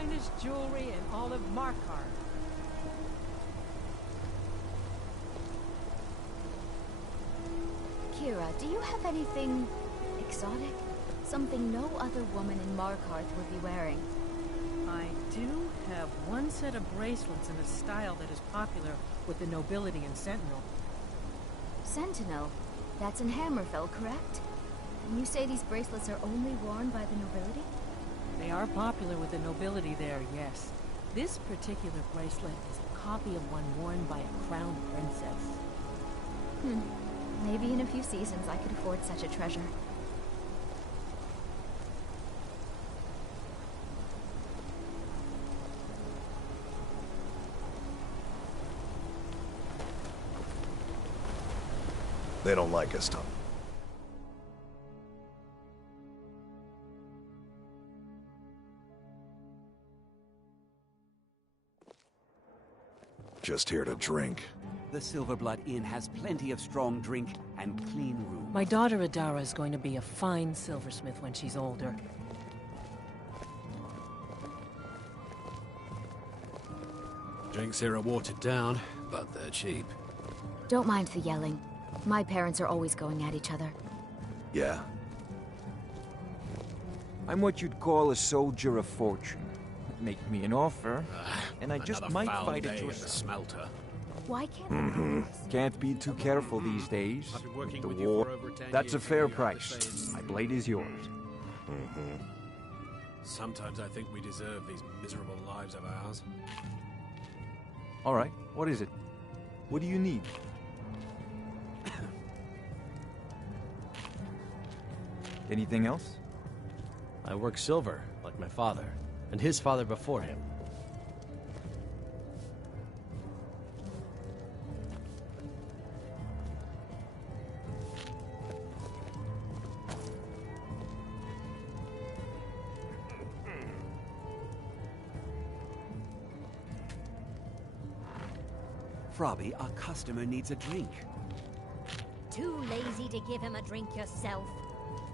finest jewelry in all of Markarth. Kira, do you have anything exotic? Something no other woman in Markarth would be wearing? I do have one set of bracelets in a style that is popular with the nobility in Sentinel. Sentinel? That's in Hammerfell, correct? And you say these bracelets are only worn by the nobility? They are popular with the nobility there, yes. This particular bracelet is a copy of one worn by a crowned princess. Maybe in a few seasons I could afford such a treasure. They don't like us, Tom. Just here to drink. The Silverblood Inn has plenty of strong drink and clean room. My daughter Adara is going to be a fine silversmith when she's older. Drinks here are watered down, but they're cheap. Don't mind the yelling. My parents are always going at each other. Yeah. I'm what you'd call a soldier of fortune. Make me an offer, and I just might fight it to a smelter. Why can't Can't be too careful these days. I've been working The with war, you for over 10 that's a years, fair and you have to price. say My blade is yours. Sometimes I think we deserve these miserable lives of ours. All right, what is it? What do you need? Anything else? I work silver, like my father, and his father before him. Frobby, our customer needs a drink. Too lazy to give him a drink yourself.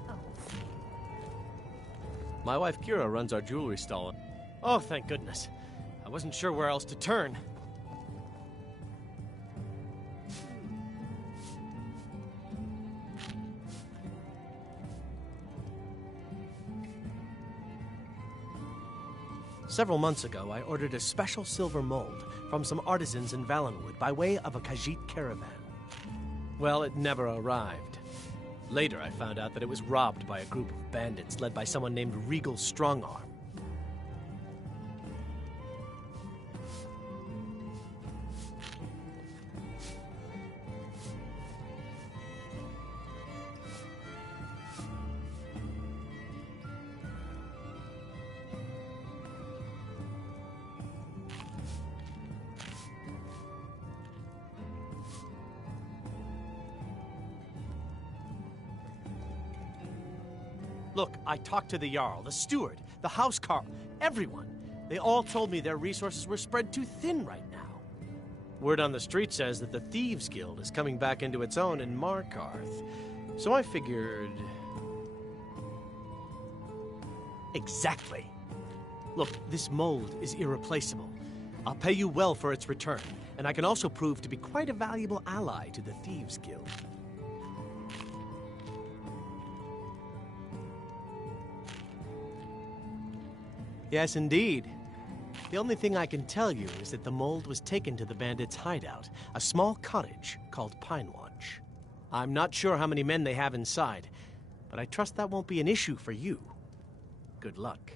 Oh. My wife Kira runs our jewelry stall. Oh, thank goodness. I wasn't sure where else to turn. Several months ago, I ordered a special silver mold from some artisans in Valenwood by way of a Khajiit caravan. Well, it never arrived. Later, I found out that it was robbed by a group of bandits led by someone named Regal Strongarm. Look, I talked to the Jarl, the steward, the housecarl, everyone. They all told me their resources were spread too thin right now. Word on the street says that the Thieves Guild is coming back into its own in Markarth. So I figured... Exactly. Look, this mold is irreplaceable. I'll pay you well for its return, and I can also prove to be quite a valuable ally to the Thieves Guild. Yes, indeed. The only thing I can tell you is that the mold was taken to the bandits' hideout, a small cottage called Pine Watch. I'm not sure how many men they have inside, but I trust that won't be an issue for you. Good luck.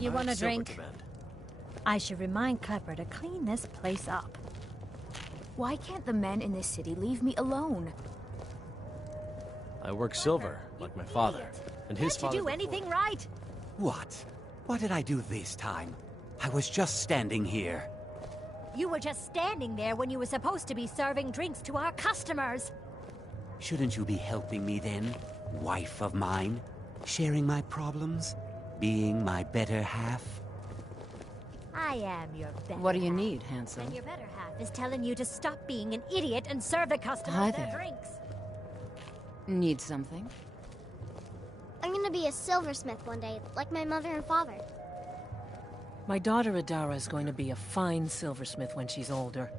You want a Silver drink? Command. I should remind Klepper to clean this place up. Why can't the men in this city leave me alone? I work silver, like my father, and his Can't father you do before. anything right? What? What did I do this time? I was just standing here. You were just standing there when you were supposed to be serving drinks to our customers. Shouldn't you be helping me then, wife of mine? Sharing my problems? Being my better half? I am your better What do you half. need, handsome? And your better half is telling you to stop being an idiot and serve the customers Hi their there. drinks. Need something? I'm gonna be a silversmith one day, like my mother and father. My daughter Adara is going to be a fine silversmith when she's older.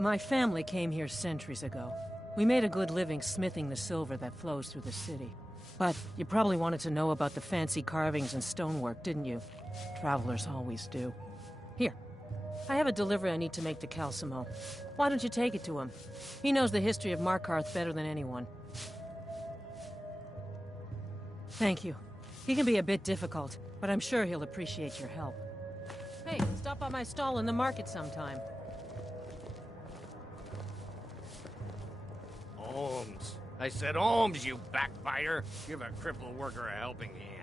My family came here centuries ago. We made a good living smithing the silver that flows through the city. But you probably wanted to know about the fancy carvings and stonework, didn't you? Travelers always do. Here. I have a delivery I need to make to Calcimo. Why don't you take it to him? He knows the history of Markarth better than anyone. Thank you. He can be a bit difficult, but I'm sure he'll appreciate your help. Hey, stop by my stall in the market sometime. Holmes. I said Holmes, you backbiter. Give a crippled worker a helping hand.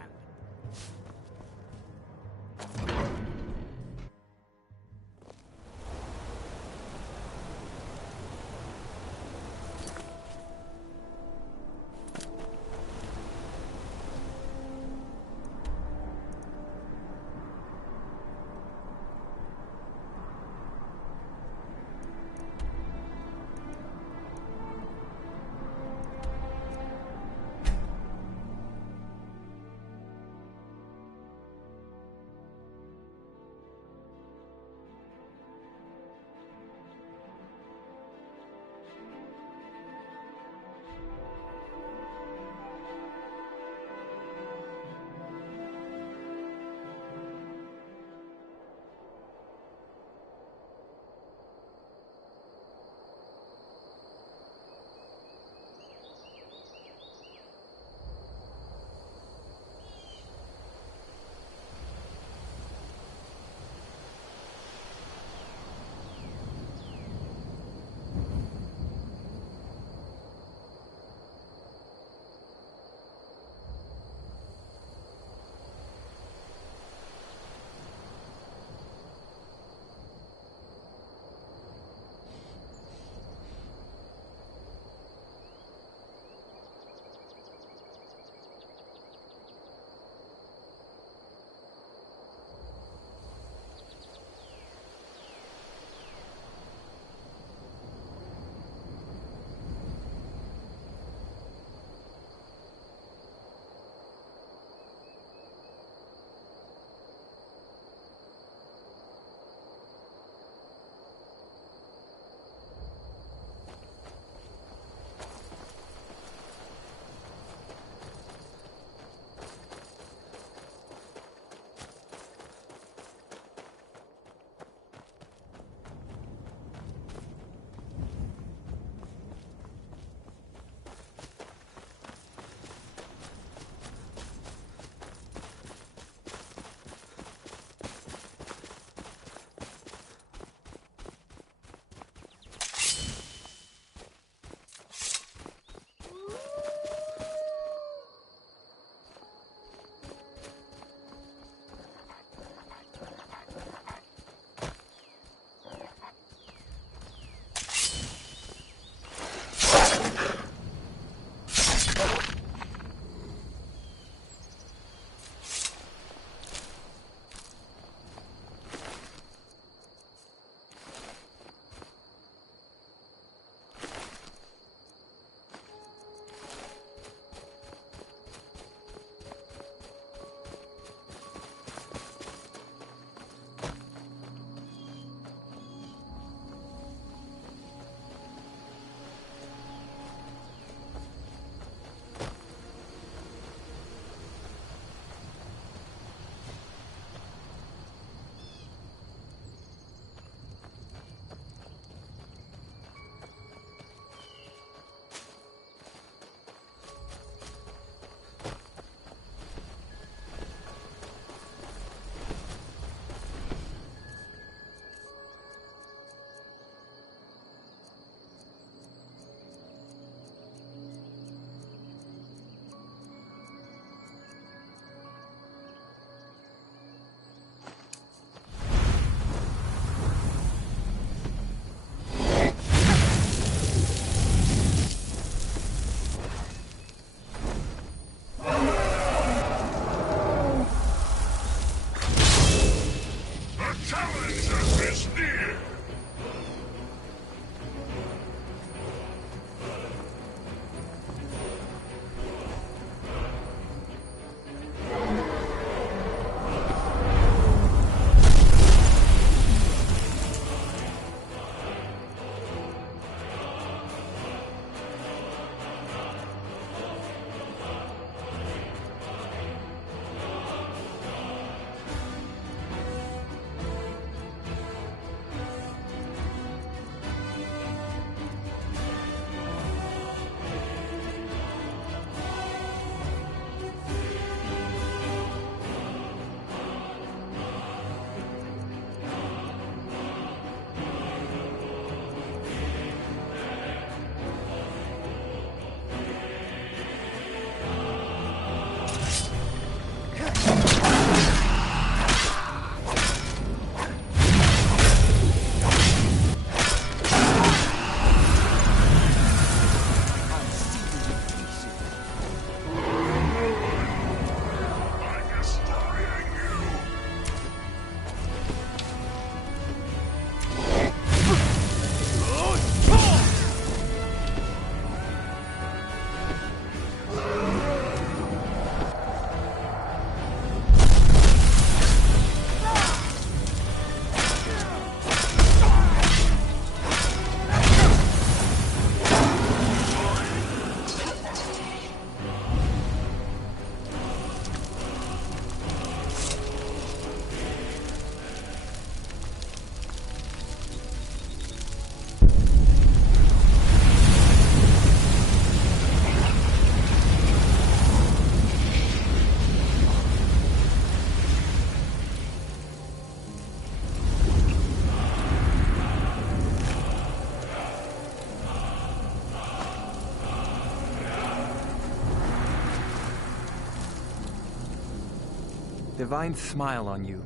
divine smile on you.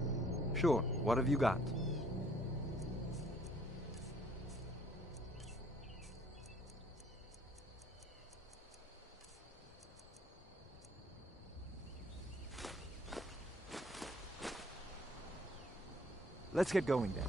Sure, what have you got? Let's get going then.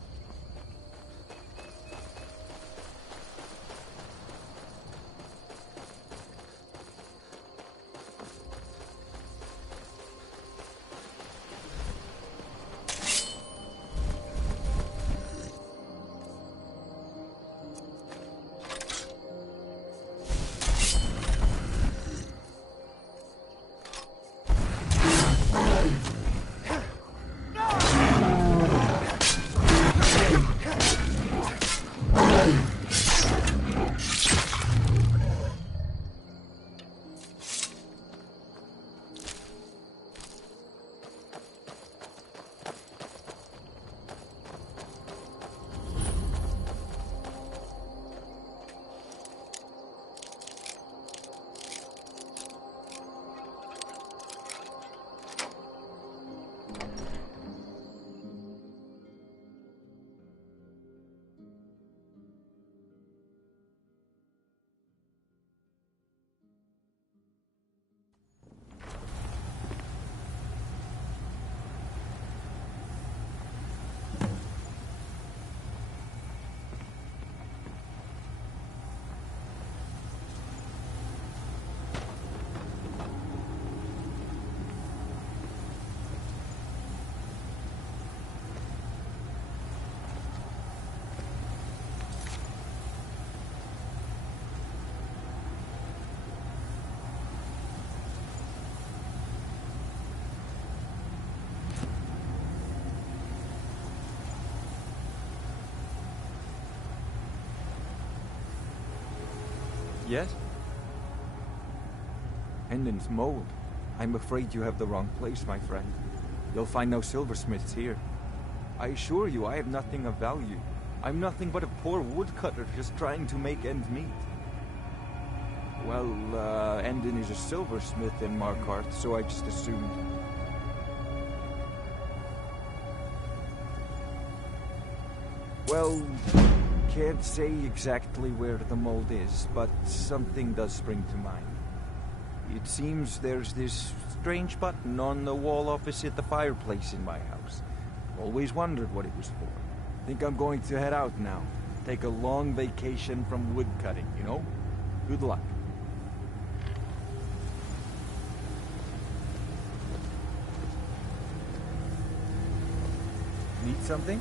Yes? Hendon's mold. I'm afraid you have the wrong place, my friend. You'll find no silversmiths here. I assure you, I have nothing of value. I'm nothing but a poor woodcutter just trying to make ends meet. Well, Hendon is a silversmith in Markarth, so I just assumed. Well, can't say exactly where the mold is, but something does spring to mind. It seems there's this strange button on the wall opposite the fireplace in my house. Always wondered what it was for. Think I'm going to head out now. Take a long vacation from woodcutting, you know? Good luck. Need something?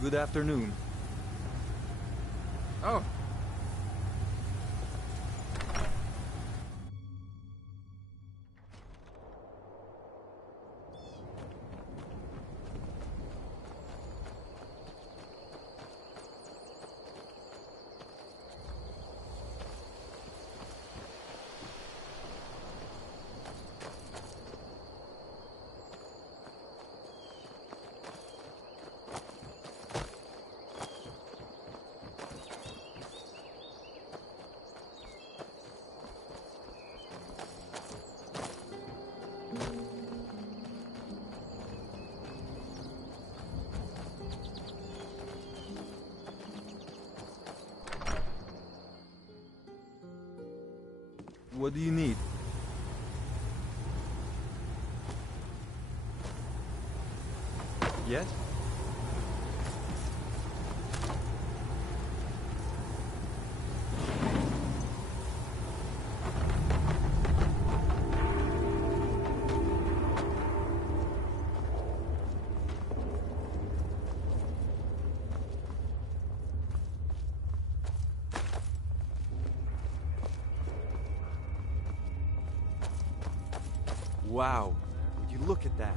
Good afternoon. Oh. What do you need? Yes? Wow, would you look at that?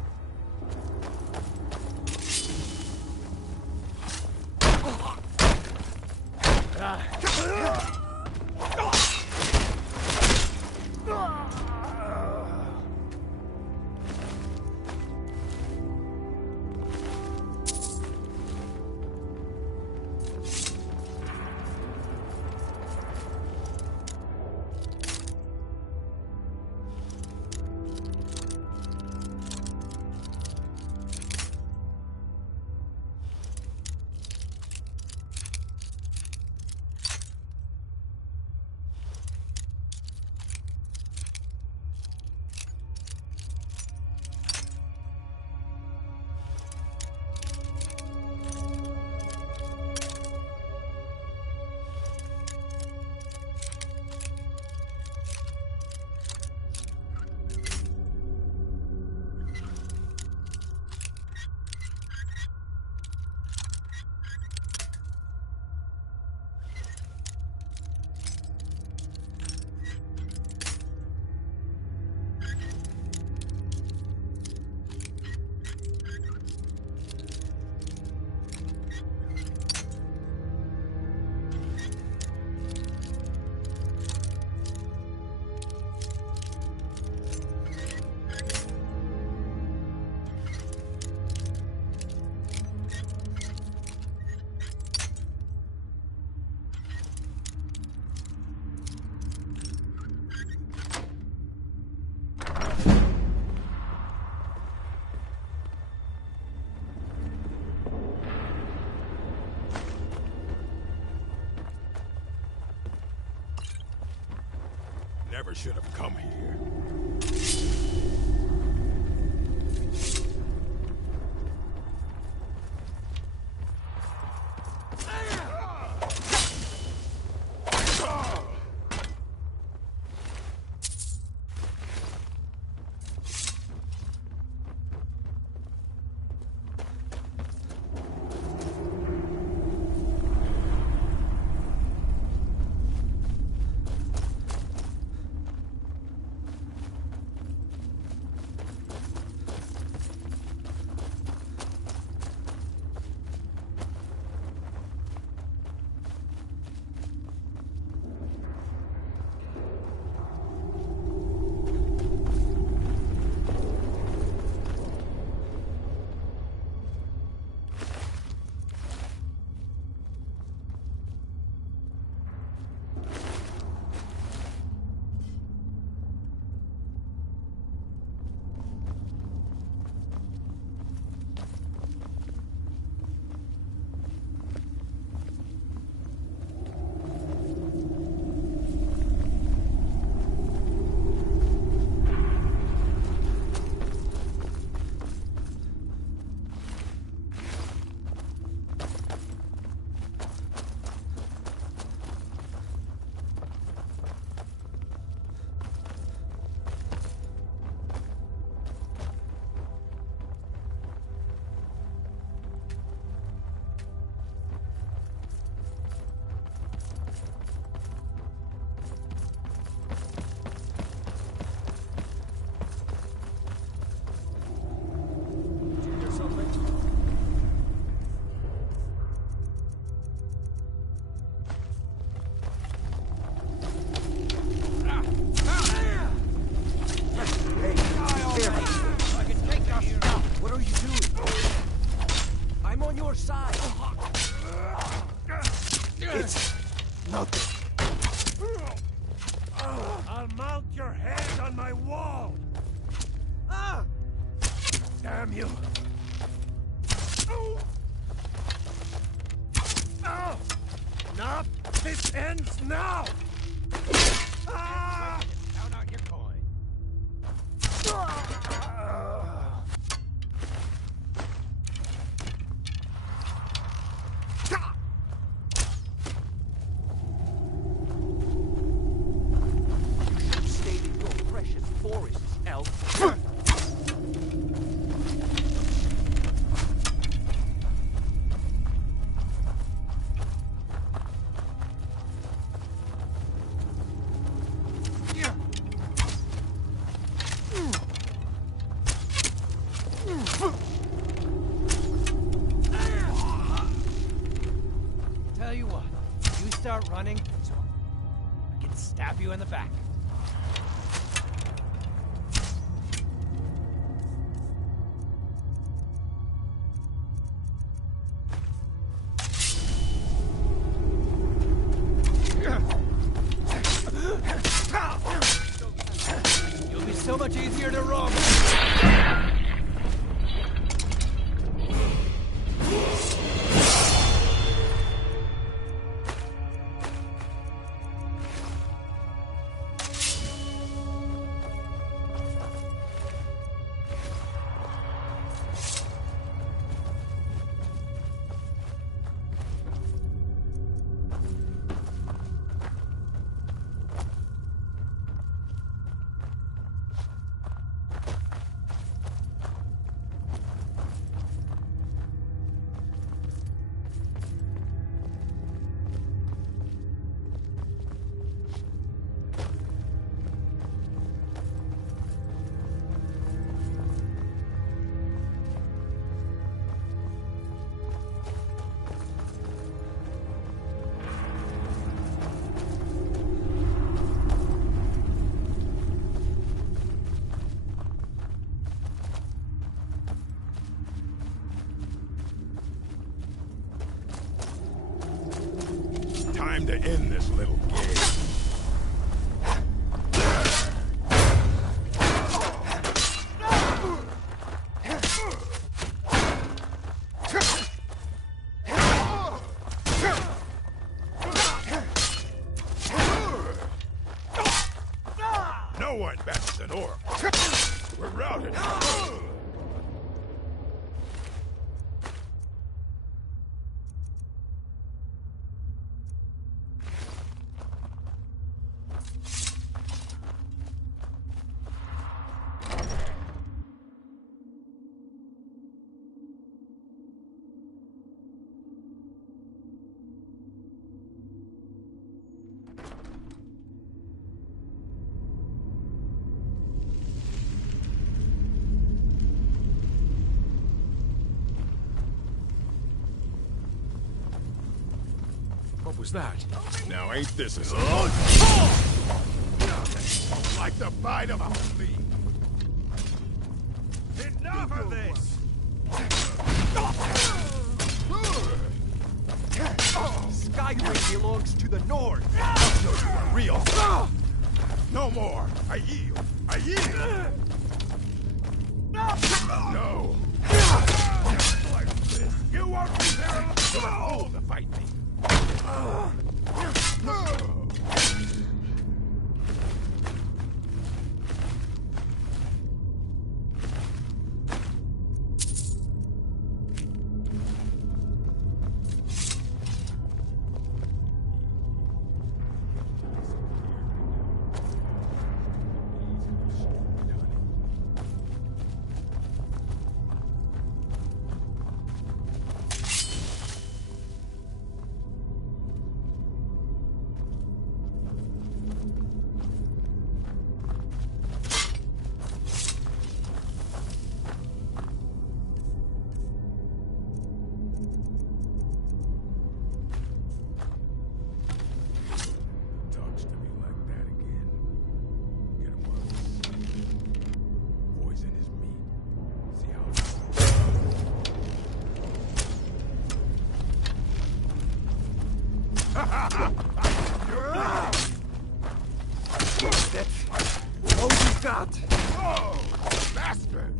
Never should have come here. It's nothing. I'll mount your head on my wall! Damn you! Enough! This ends now! Tell you what, you start running, so I can stab you in the back. You'll be so much easier to rob. Time to end this little game. No one bats an orc. We're routed. What was that? Now ain't this a like the bite of a flea. Enough of this! Skyway belongs to the north. I'll show you a real. No more. I yield. I yield. No. Like this. You won't be there to hold to fight me. All you got. Oh, bastard!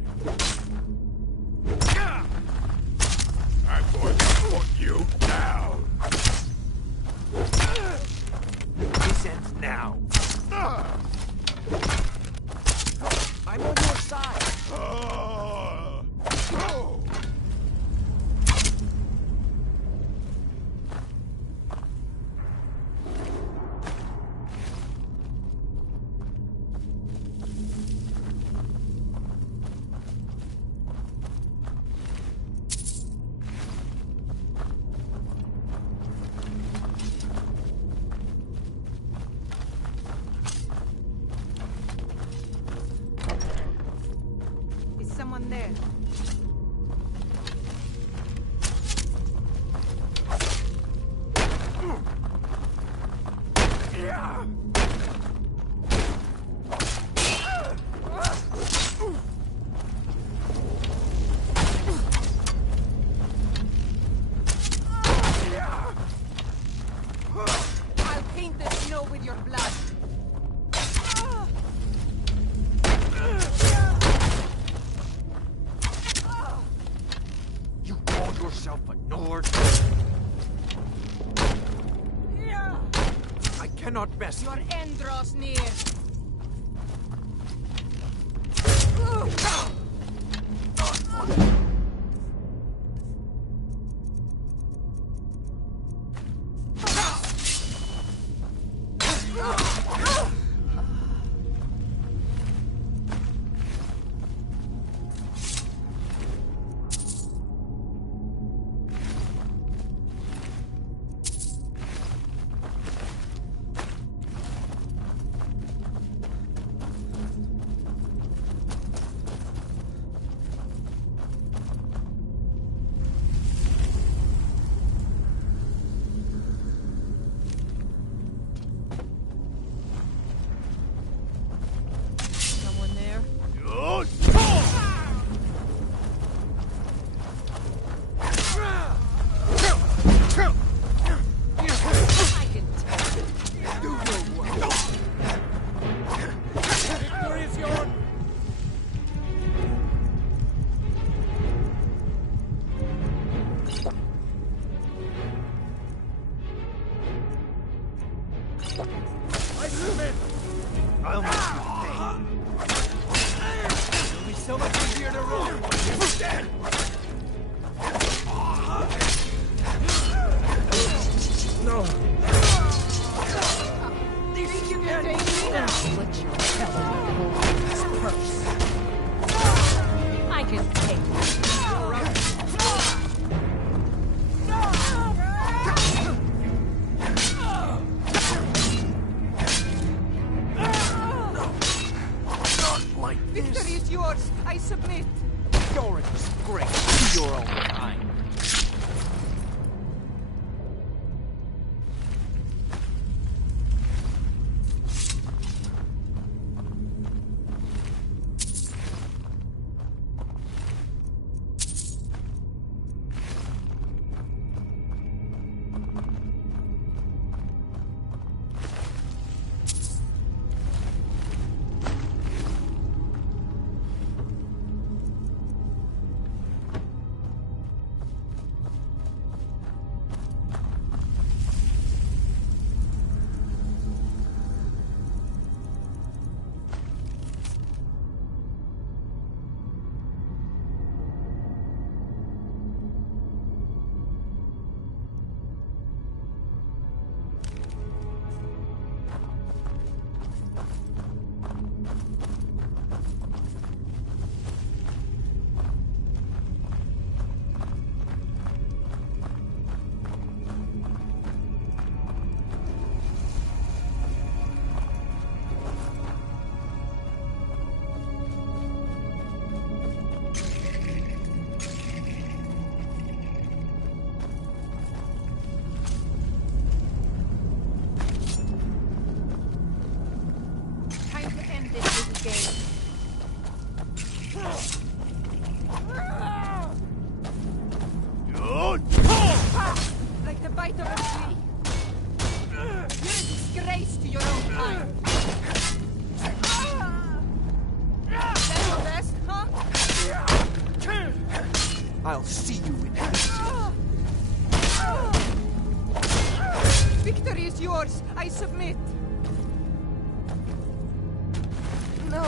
I'm going to put you down. This ends now. I'm on your side. Oh. Is someone there? I'll paint the snow with your blood. You call yourself a Nord? I cannot mess Your with you. end draws near. Someone there? I can tell. Victory is yours. I submit. I'll make you pay. It'll be so much easier to run when you're dead. No. Think you can take me? Put your hell in the Lord's purse. I can take it. Not like this. Victory is yours. I submit. You're a disgrace to your own kind. Time to end this little game. Like the bite of a flea. You're a disgrace to your own kind. That's your best, huh? I'll see you in hell. Victory is yours. I submit. No.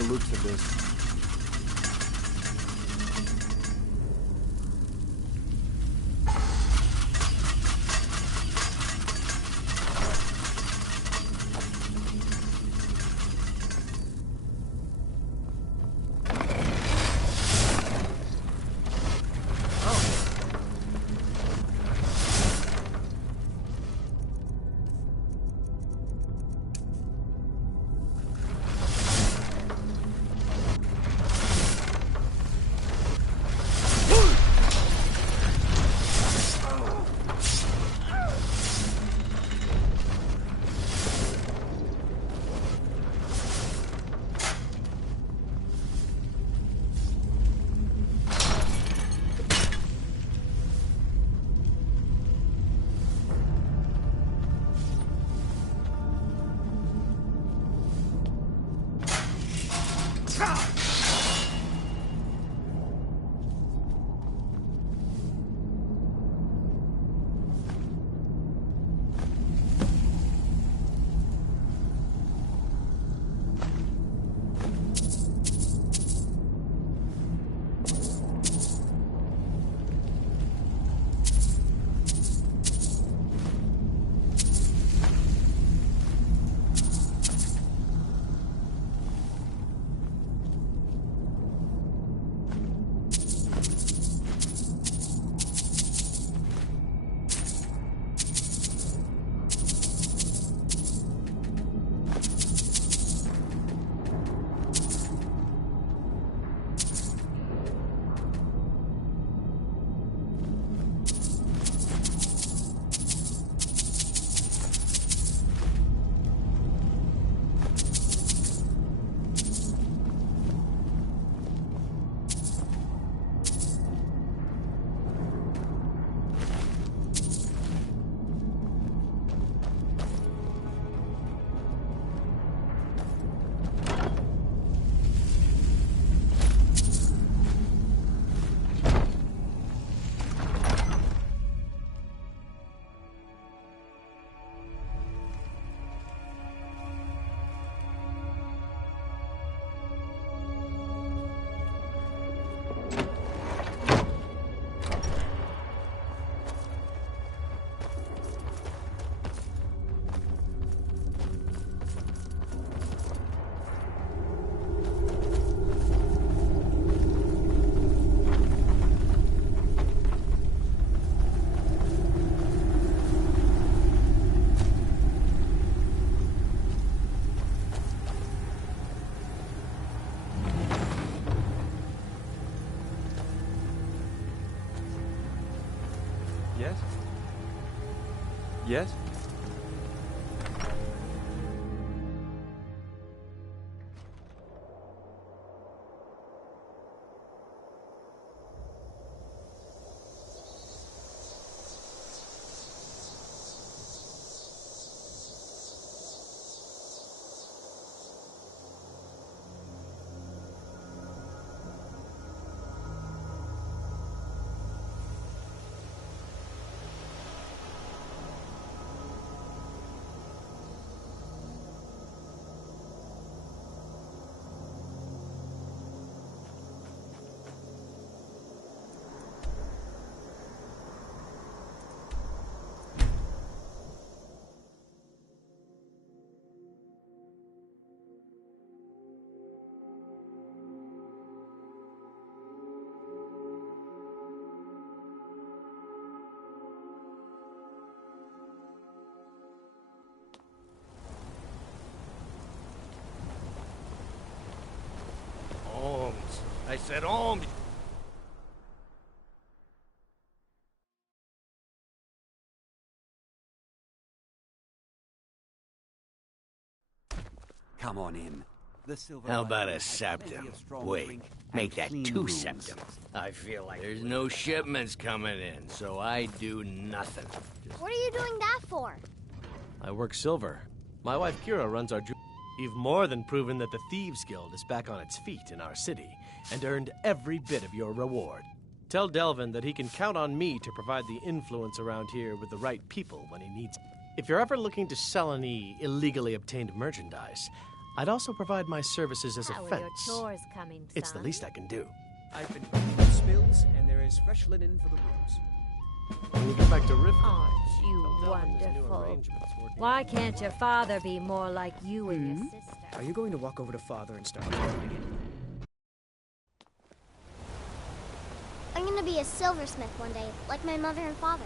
the looks of this. Yes? Yes? I said Holmes. Come on in. The silver. How about a septum? Wait, make that 2 septums. I feel like there's no shipments coming in, so I do nothing. What are you doing that for? I work silver. My wife Kira runs our You've more than proven that the Thieves Guild is back on its feet in our city, and earned every bit of your reward. Tell Delvin that he can count on me to provide the influence around here with the right people when he needs it. If you're ever looking to sell any illegally obtained merchandise, I'd also provide my services as a How are fence. your chores coming, son? It's the least I can do. I've been cleaning the spills, and there is fresh linen for the rooms. When we get back to Riften, Aren't I'll you tell them there's new wonderful? arrangements working. Why can't your father be more like you and your sister? Are you going to walk over to Father and start talking again? I'm gonna be a silversmith one day, like my mother and father.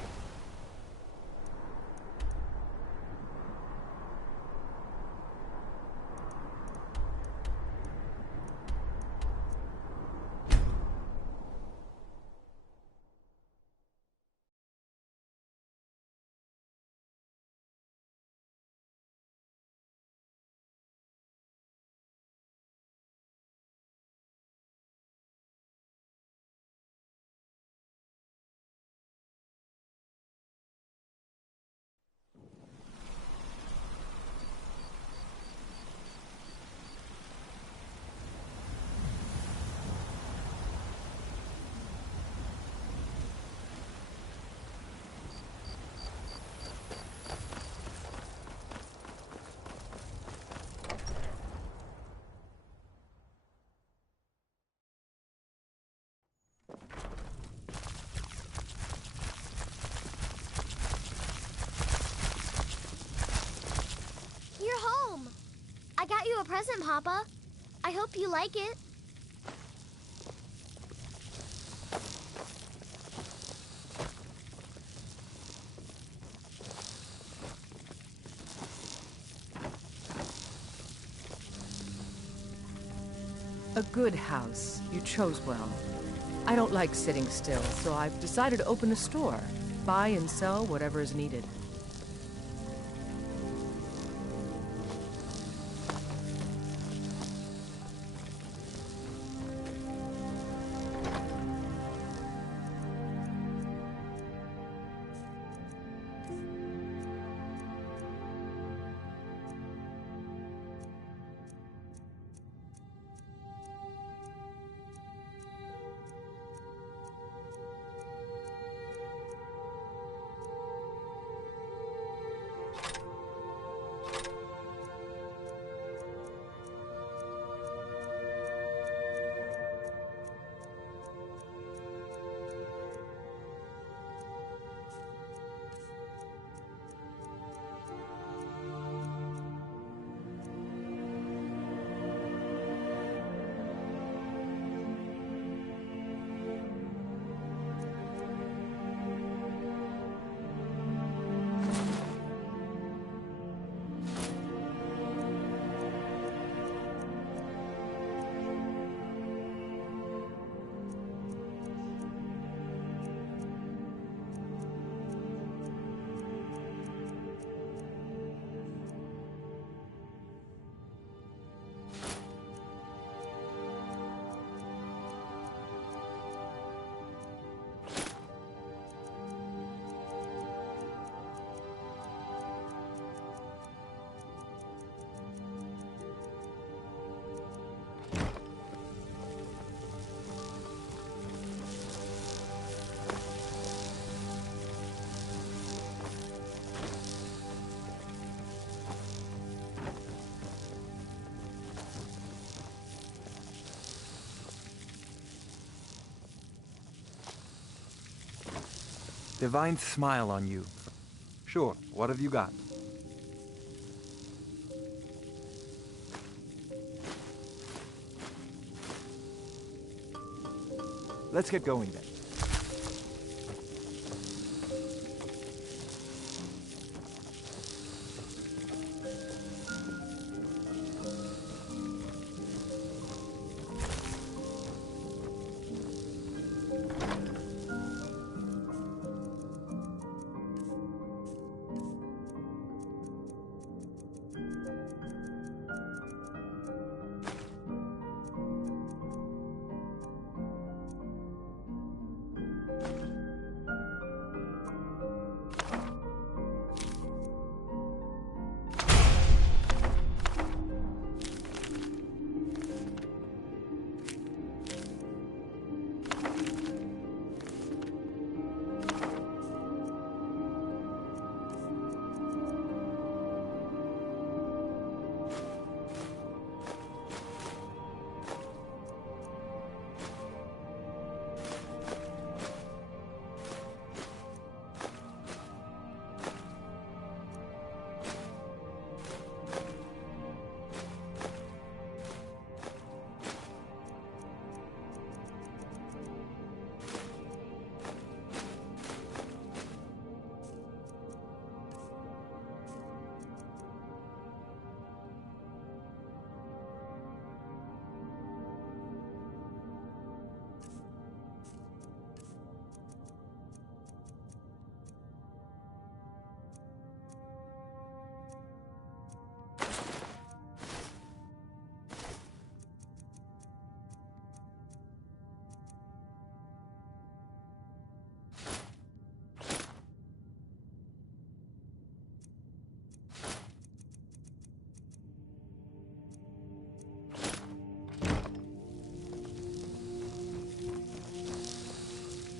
You're home. I got you a present, Papa. I hope you like it. A good house. You chose well. I don't like sitting still, so I've decided to open a store. Buy and sell whatever is needed. Divine smile on you. Sure, what have you got? Let's get going then.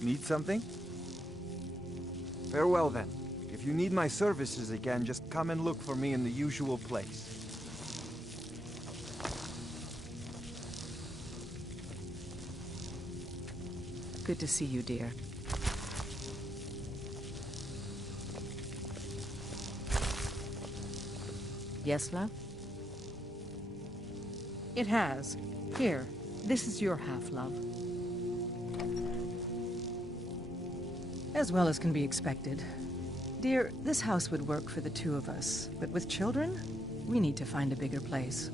Need something? Farewell then. If you need my services again, just come and look for me in the usual place. Good to see you, dear. Yes, love? It has. Here, this is your half, love. As well as can be expected. Dear, this house would work for the two of us, but with children, we need to find a bigger place.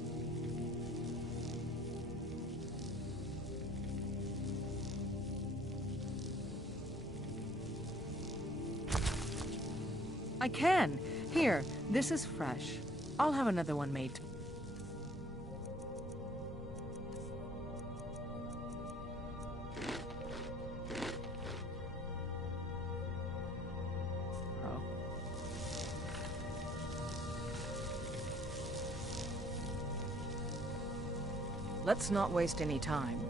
I can. Here, this is fresh. I'll have another one made. Oh. Let's not waste any time.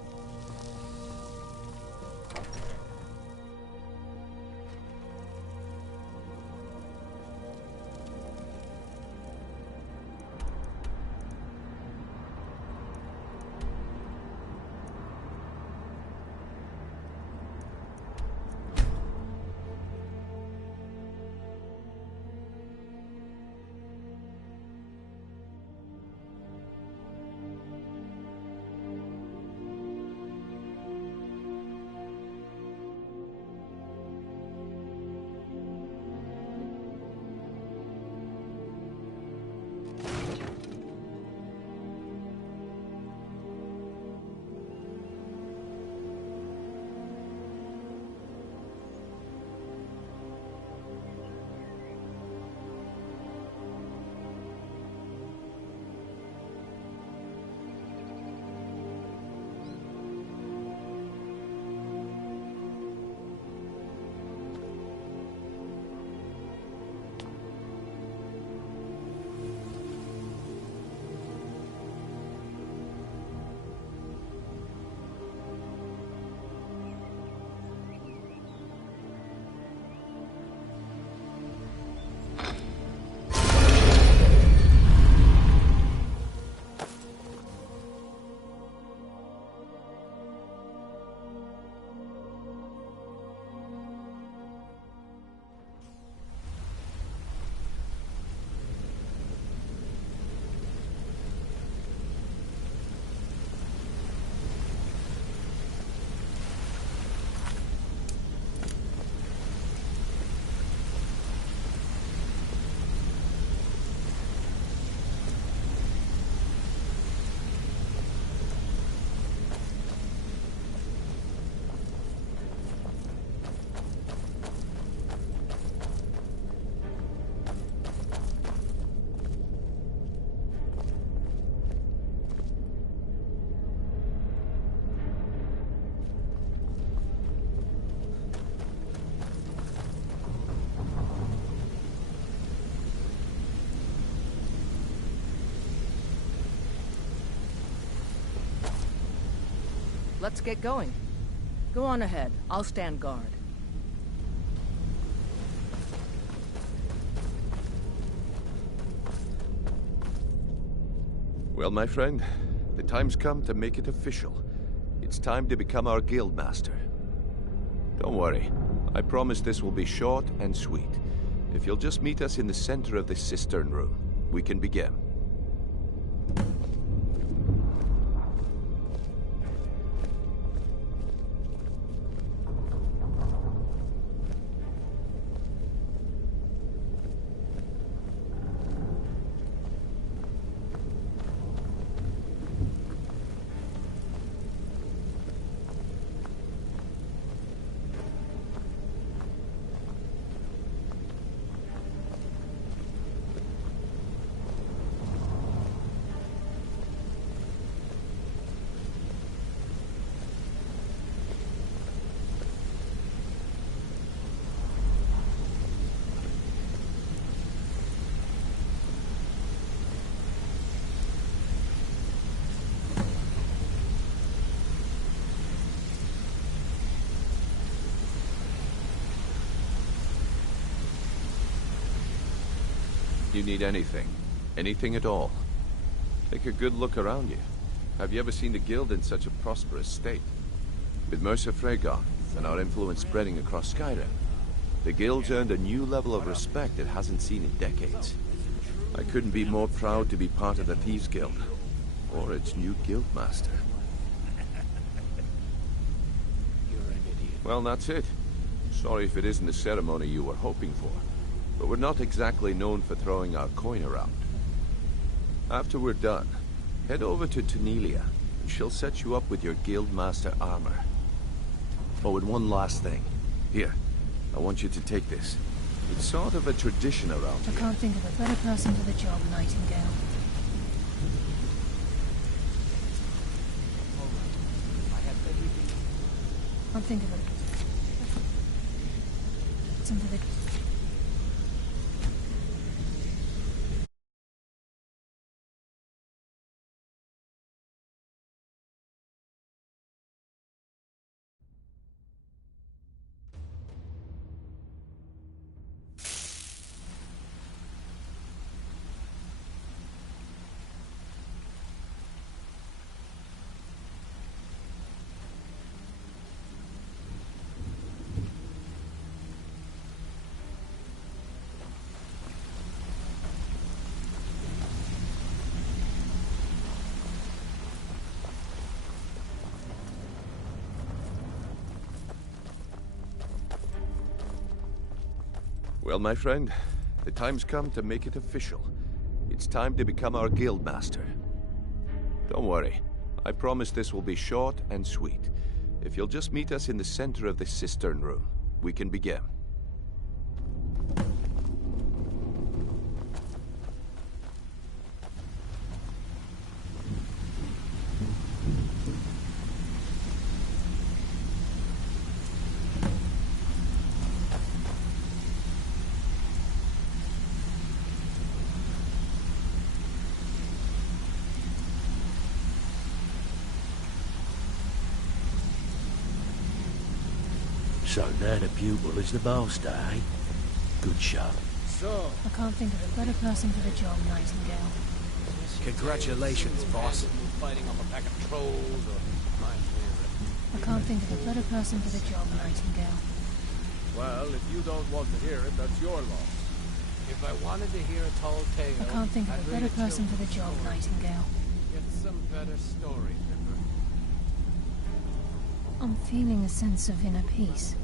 Let's get going. Go on ahead. I'll stand guard. Well, my friend, the time's come to make it official. It's time to become our guild master. Don't worry. I promise this will be short and sweet. If you'll just meet us in the center of this cistern room, we can begin. you need anything, anything at all, take a good look around you. Have you ever seen the Guild in such a prosperous state? With Mercer Frey gone, and our influence spreading across Skyrim, the Guild's earned a new level of respect it hasn't seen in decades. I couldn't be more proud to be part of the Thieves Guild, or its new Guildmaster. Well, that's it. Sorry if it isn't the ceremony you were hoping for, but we're not exactly known for throwing our coin around. After we're done, head over to Tanelia, and she'll set you up with your Guildmaster armor. Oh, and one last thing. Here, I want you to take this. It's sort of a tradition around I here. can't think of a better person for the job, Nightingale. Can't think of it. Something for the... Well, my friend, the time's come to make it official. It's time to become our Guildmaster. Don't worry, I promise this will be short and sweet. If you'll just meet us in the center of the cistern room, we can begin. So now the pupil is the master, eh? Good shot. So, I can't think of a better person for the job, Nightingale. congratulations, boss. Fighting off a pack of trolls or... I can't think of a better person for the job, Nightingale. Well, if you don't want to hear it, that's your loss. If I wanted to hear a tall tale... I can't think of I'd a read better person for the job, Nightingale. Get some better story, Pipper. I'm feeling a sense of inner peace.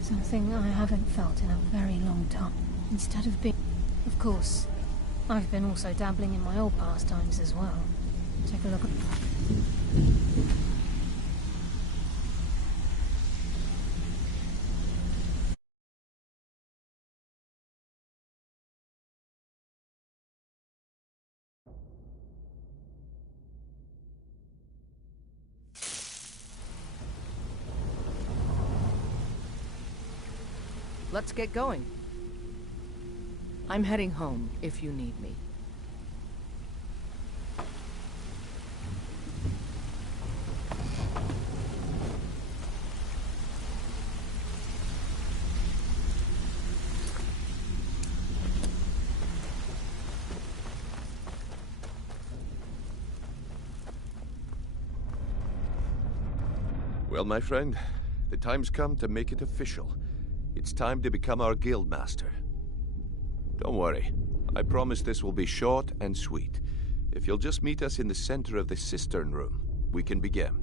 Something I haven't felt in a very long time. Instead of being... Of course, I've been also dabbling in my old pastimes as well. Take a look at... Let's get going. I'm heading home if you need me. Well, my friend, the time's come to make it official. It's time to become our Guildmaster. Don't worry, I promise this will be short and sweet. If you'll just meet us in the center of the cistern room, we can begin.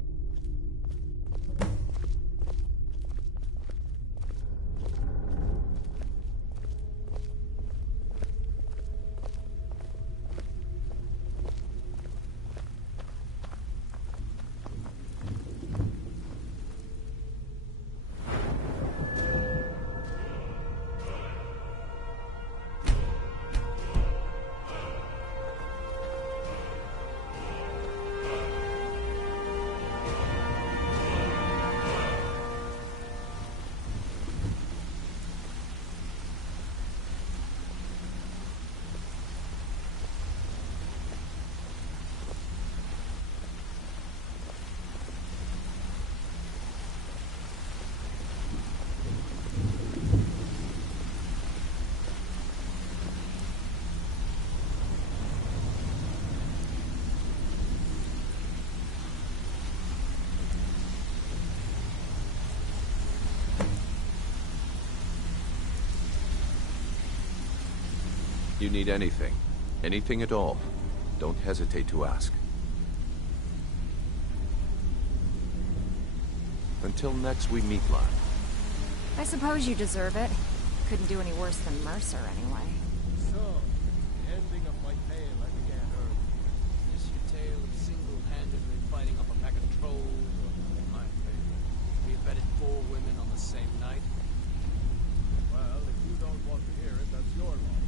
You need anything. Anything at all. Don't hesitate to ask. Until next we meet, lad. I suppose you deserve it. Couldn't do any worse than Mercer, anyway. So, the ending of my tale I began earlier. Is this your tale of single-handedly fighting off a pack of trolls, or my favorite, we bedded 4 women on the same night? Well, if you don't want to hear it, that's your loss.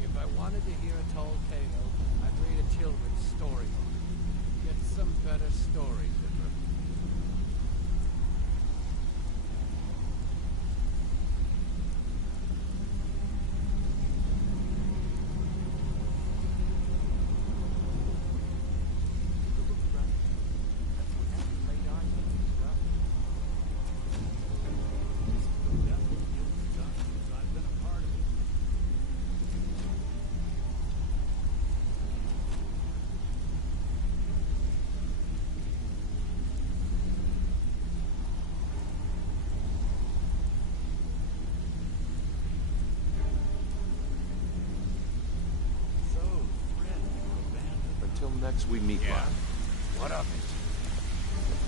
If I wanted to hear a tall tale, I'd read a children's storybook. Get some better stories, Zipper. Next we meet, yeah. lad. What of it?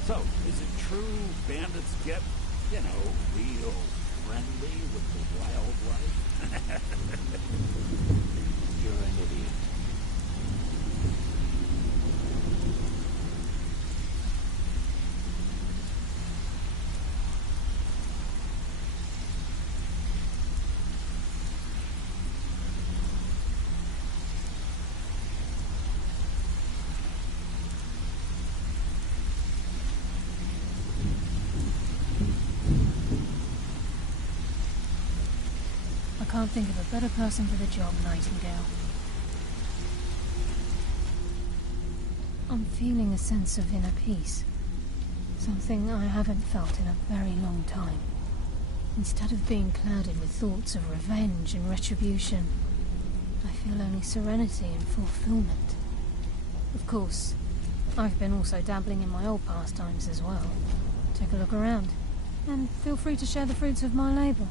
So, is it true bandits get, you know, real friendly with the wildlife? You're an idiot. I can't think of a better person for the job, Nightingale. I'm feeling a sense of inner peace. Something I haven't felt in a very long time. Instead of being clouded with thoughts of revenge and retribution, I feel only serenity and fulfillment. Of course, I've been also dabbling in my old pastimes as well. Take a look around, and feel free to share the fruits of my labor.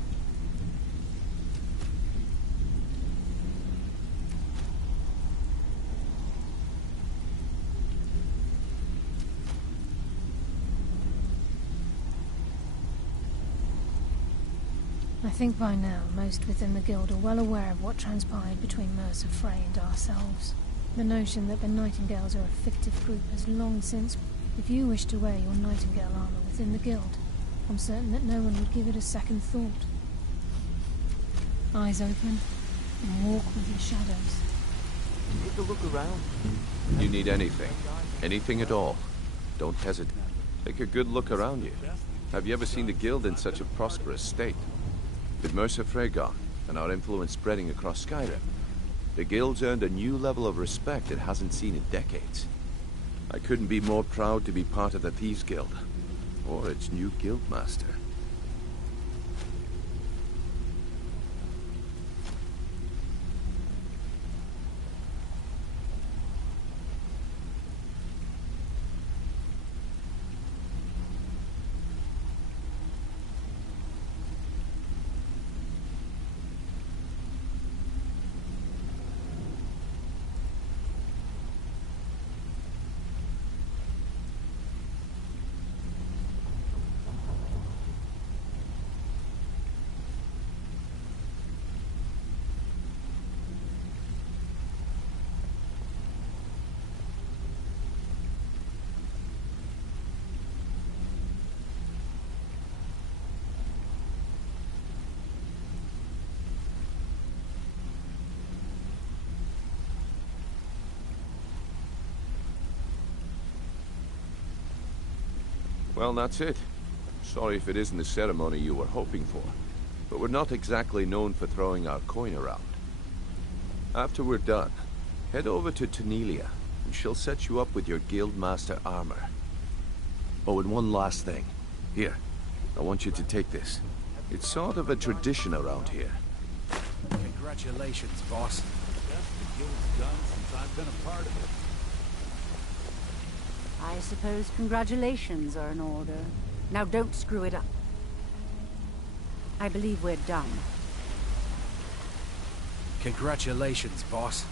I think by now, most within the Guild are well aware of what transpired between Mercer Frey and ourselves. The notion that the Nightingales are a fictive group has long since... If you wish to wear your Nightingale armor within the Guild, I'm certain that no one would give it a second thought. Eyes open, and walk with your shadows. Take a look around. You need anything. Anything at all. Don't hesitate. Take a good look around you. Have you ever seen the Guild in such a prosperous state? With Mercer Frey gone, and our influence spreading across Skyrim, the Guild's earned a new level of respect it hasn't seen in decades. I couldn't be more proud to be part of the Thieves Guild, or its new Guildmaster. Well, that's it. Sorry if it isn't the ceremony you were hoping for, but we're not exactly known for throwing our coin around. After we're done, head over to Tanelia, and she'll set you up with your Guildmaster armor. Oh, and one last thing. Here, I want you to take this. It's sort of a tradition around here. Congratulations, boss. Best the Guild's done since I've been a part of it. I suppose congratulations are in order. Now don't screw it up. I believe we're done. Congratulations, boss.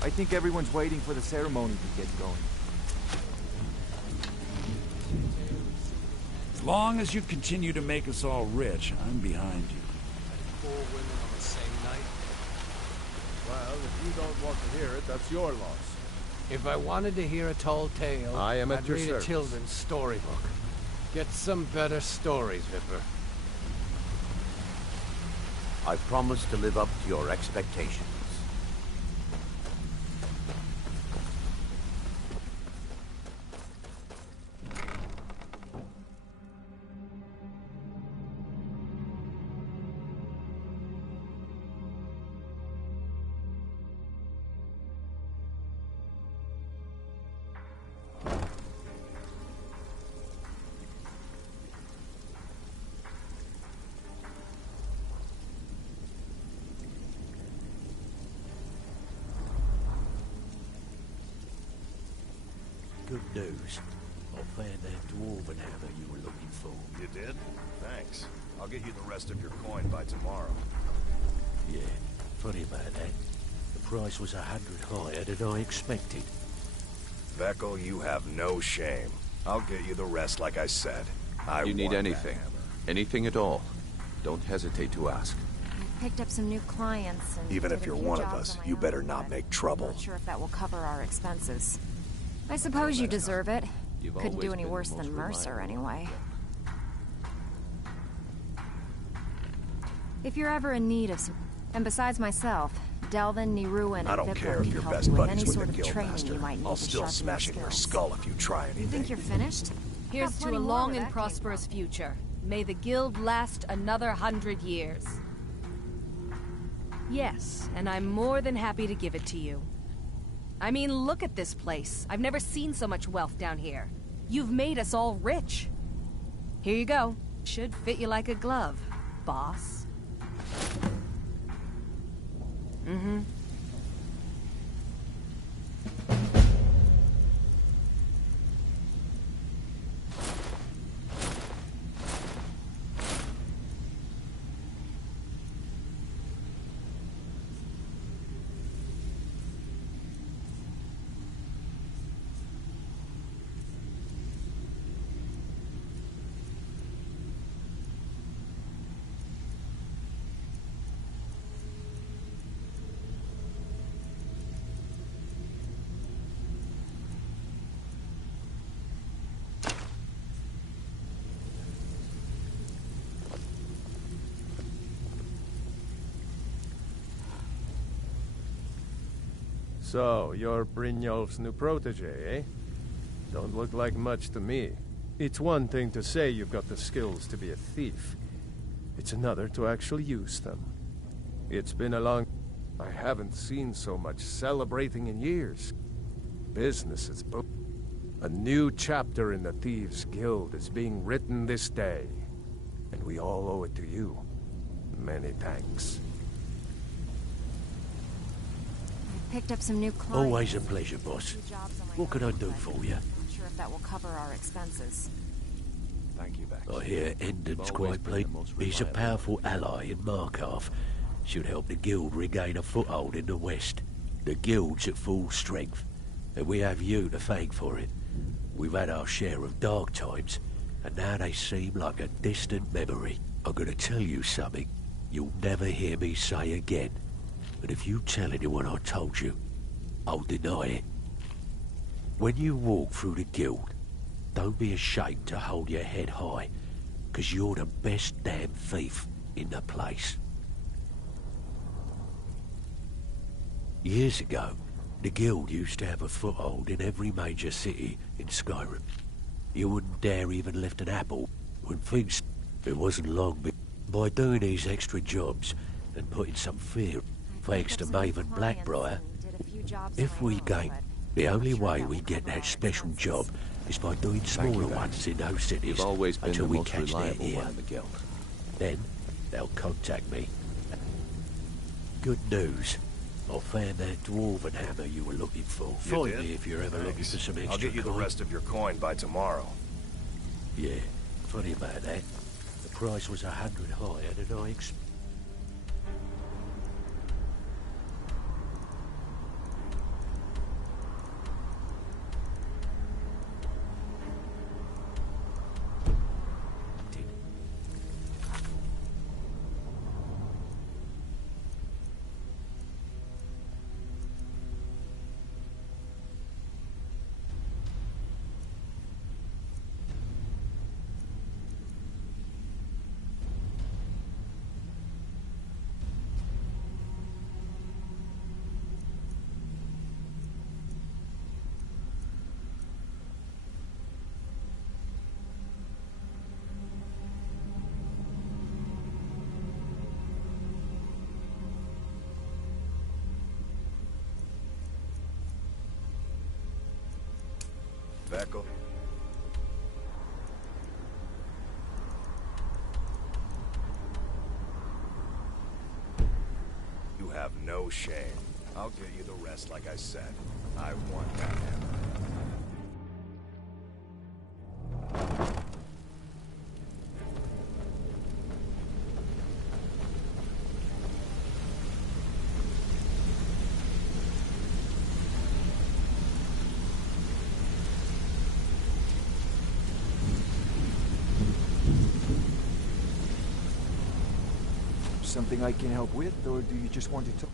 I think everyone's waiting for the ceremony to get going. As long as you continue to make us all rich, I'm behind you. 4 women on the same night. Well, if you don't want to hear it, that's your loss. If I wanted to hear a tall tale, I am at I'd your read service. a children's storybook. Get some better stories, Vipper. I promise to live up to your expectations. Good news. I found that dwarven hammer you were looking for. You did? Thanks. I'll get you the rest of your coin by tomorrow. Yeah, funny about that. The price was 100 higher than I expected. Beckel, you have no shame. I'll get you the rest like I said. You need want that anything. hammer. Anything at all. Don't hesitate to ask. Picked up some new clients and Even did if a you're few one of jobs us, on my you own, better not but make I'm trouble. not sure if that will cover our expenses. I suppose you deserve it. Couldn't do any worse than Mercer, anyway. If you're ever in need of some... And besides myself, Delvin, Niruin, and I don't Vipper care if can you're help best you with buddies any with sort the of training Guildmaster. you might need I'll to still sharpen smash your in your skills. skull if you try anything. You think you're finished? Here's Got to plenty a more long where and that came prosperous future. May the guild last another 100 years. Yes, and I'm more than happy to give it to you. I mean, look at this place. I've never seen so much wealth down here. You've made us all rich. Here you go. Should fit you like a glove, boss. Mm-hmm. So, you're Brynjolf's new protege, eh? Don't look like much to me. It's one thing to say you've got the skills to be a thief. It's another to actually use them. It's been a long... I haven't seen so much celebrating in years. Business is booming. A new chapter in the Thieves' Guild is being written this day. And we all owe it to you. Many thanks. Picked up some new clients. Always a pleasure, boss. What can I do for you? I'm sure if that will cover our expenses. Thank you, Beck. I hear Endon's quite pleased. He's a powerful ally in Markarth. Should help the guild regain a foothold in the west. The guild's at full strength, and we have you to thank for it. We've had our share of dark times, and now they seem like a distant memory. I'm gonna tell you something you'll never hear me say again. But if you tell anyone I told you, I'll deny it. When you walk through the guild, don't be ashamed to hold your head high, 'cause you're the best damn thief in the place. Years ago, the guild used to have a foothold in every major city in Skyrim. You wouldn't dare even lift an apple when things... It wasn't long by doing these extra jobs and putting some fear, thanks to Maven Blackbriar, if we gain... The only way we get that special job is by doing smaller ones in those cities until we catch their ear. Then, they'll contact me. Good news. I found that dwarven hammer you were looking for. Find me if you're ever looking for some extra I'll get you the coin. rest of your coin by tomorrow. Yeah, funny about that. The price was 100 higher than I expected. Beckel. You have no shame. I'll get you the rest like I said. I want that hammer. Something I can help with, or do you just want to talk?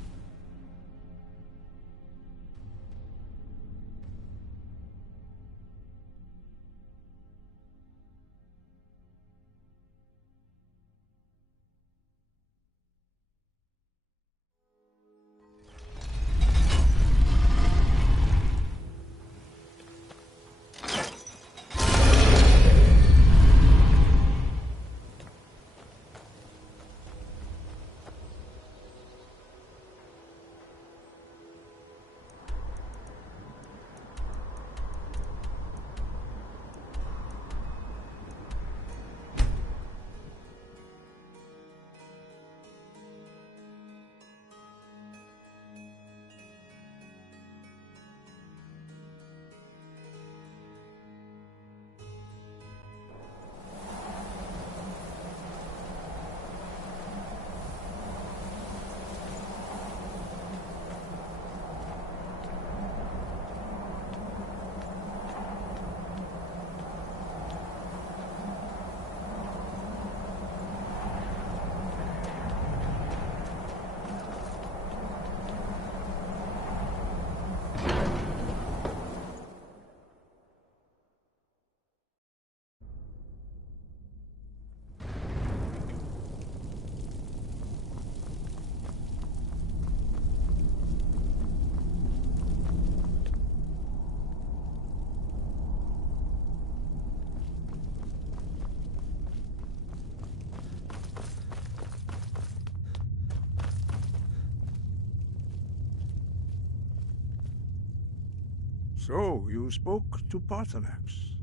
So, you spoke to Paarthurnax.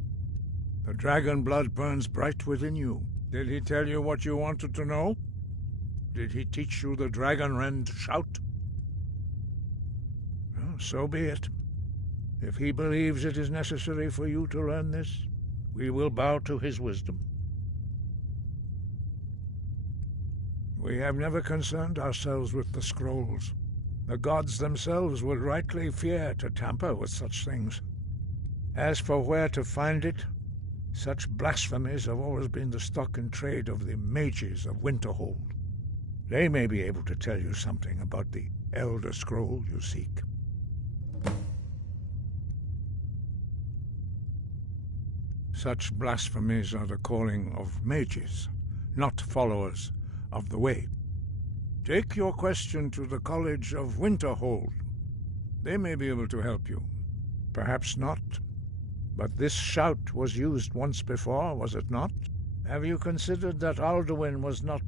The dragon blood burns bright within you. Did he tell you what you wanted to know? Did he teach you the dragon rend shout? Well, so be it. If he believes it is necessary for you to learn this, we will bow to his wisdom. We have never concerned ourselves with the scrolls. The gods themselves would rightly fear to tamper with such things. As for where to find it, such blasphemies have always been the stock and trade of the mages of Winterhold. They may be able to tell you something about the Elder Scroll you seek. Such blasphemies are the calling of mages, not followers of the Way. Take your question to the College of Winterhold. They may be able to help you. Perhaps not. But this shout was used once before, was it not? Have you considered that Alduin was not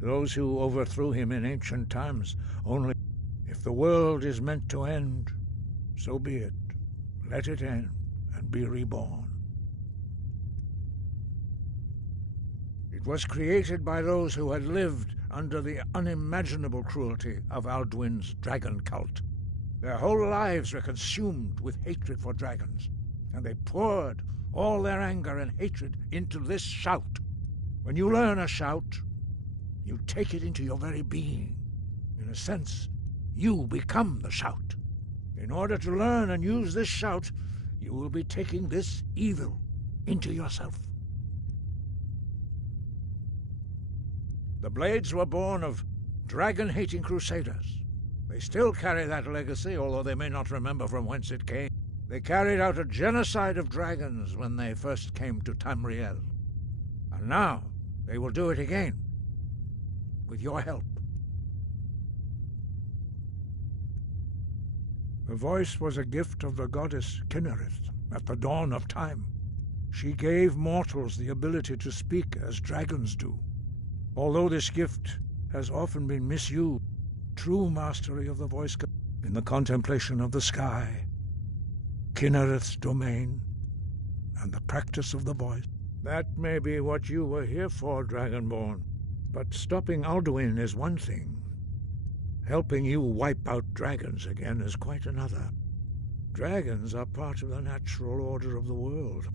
those who overthrew him in ancient times? Only if the world is meant to end, so be it. Let it end and be reborn. It was created by those who had lived under the unimaginable cruelty of Alduin's dragon cult. Their whole lives were consumed with hatred for dragons, and they poured all their anger and hatred into this shout. When you learn a shout, you take it into your very being. In a sense, you become the shout. In order to learn and use this shout, you will be taking this evil into yourself. The Blades were born of dragon-hating crusaders. They still carry that legacy, although they may not remember from whence it came. They carried out a genocide of dragons when they first came to Tamriel. And now they will do it again, with your help. The voice was a gift of the goddess Kinnereth at the dawn of time. She gave mortals the ability to speak as dragons do. Although this gift has often been misused, true mastery of the voice in the contemplation of the sky, Kinnereth's domain, and the practice of the voice. That may be what you were here for, Dragonborn. But stopping Alduin is one thing. Helping you wipe out dragons again is quite another. Dragons are part of the natural order of the world.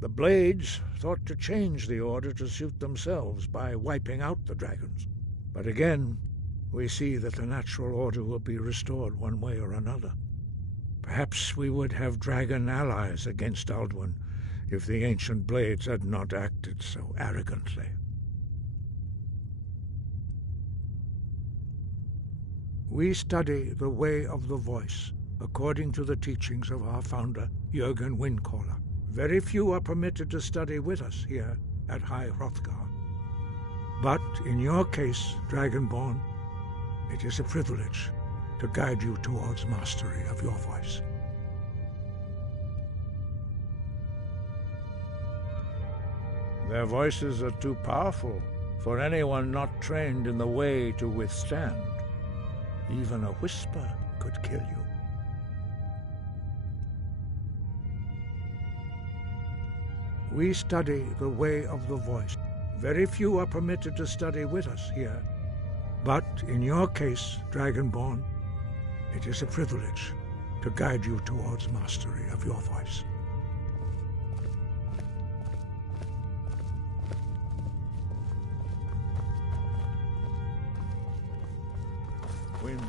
The Blades thought to change the order to suit themselves by wiping out the dragons. But again, we see that the natural order will be restored one way or another. Perhaps we would have dragon allies against Alduin if the ancient Blades had not acted so arrogantly. We study the way of the voice, according to the teachings of our founder, Jürgen Windcaller. Very few are permitted to study with us here at High Hrothgar. But in your case, Dragonborn, it is a privilege to guide you towards mastery of your voice. Their voices are too powerful for anyone not trained in the way to withstand. Even a whisper could kill you. We study the way of the voice. Very few are permitted to study with us here. But in your case, Dragonborn, it is a privilege to guide you towards mastery of your voice. Wind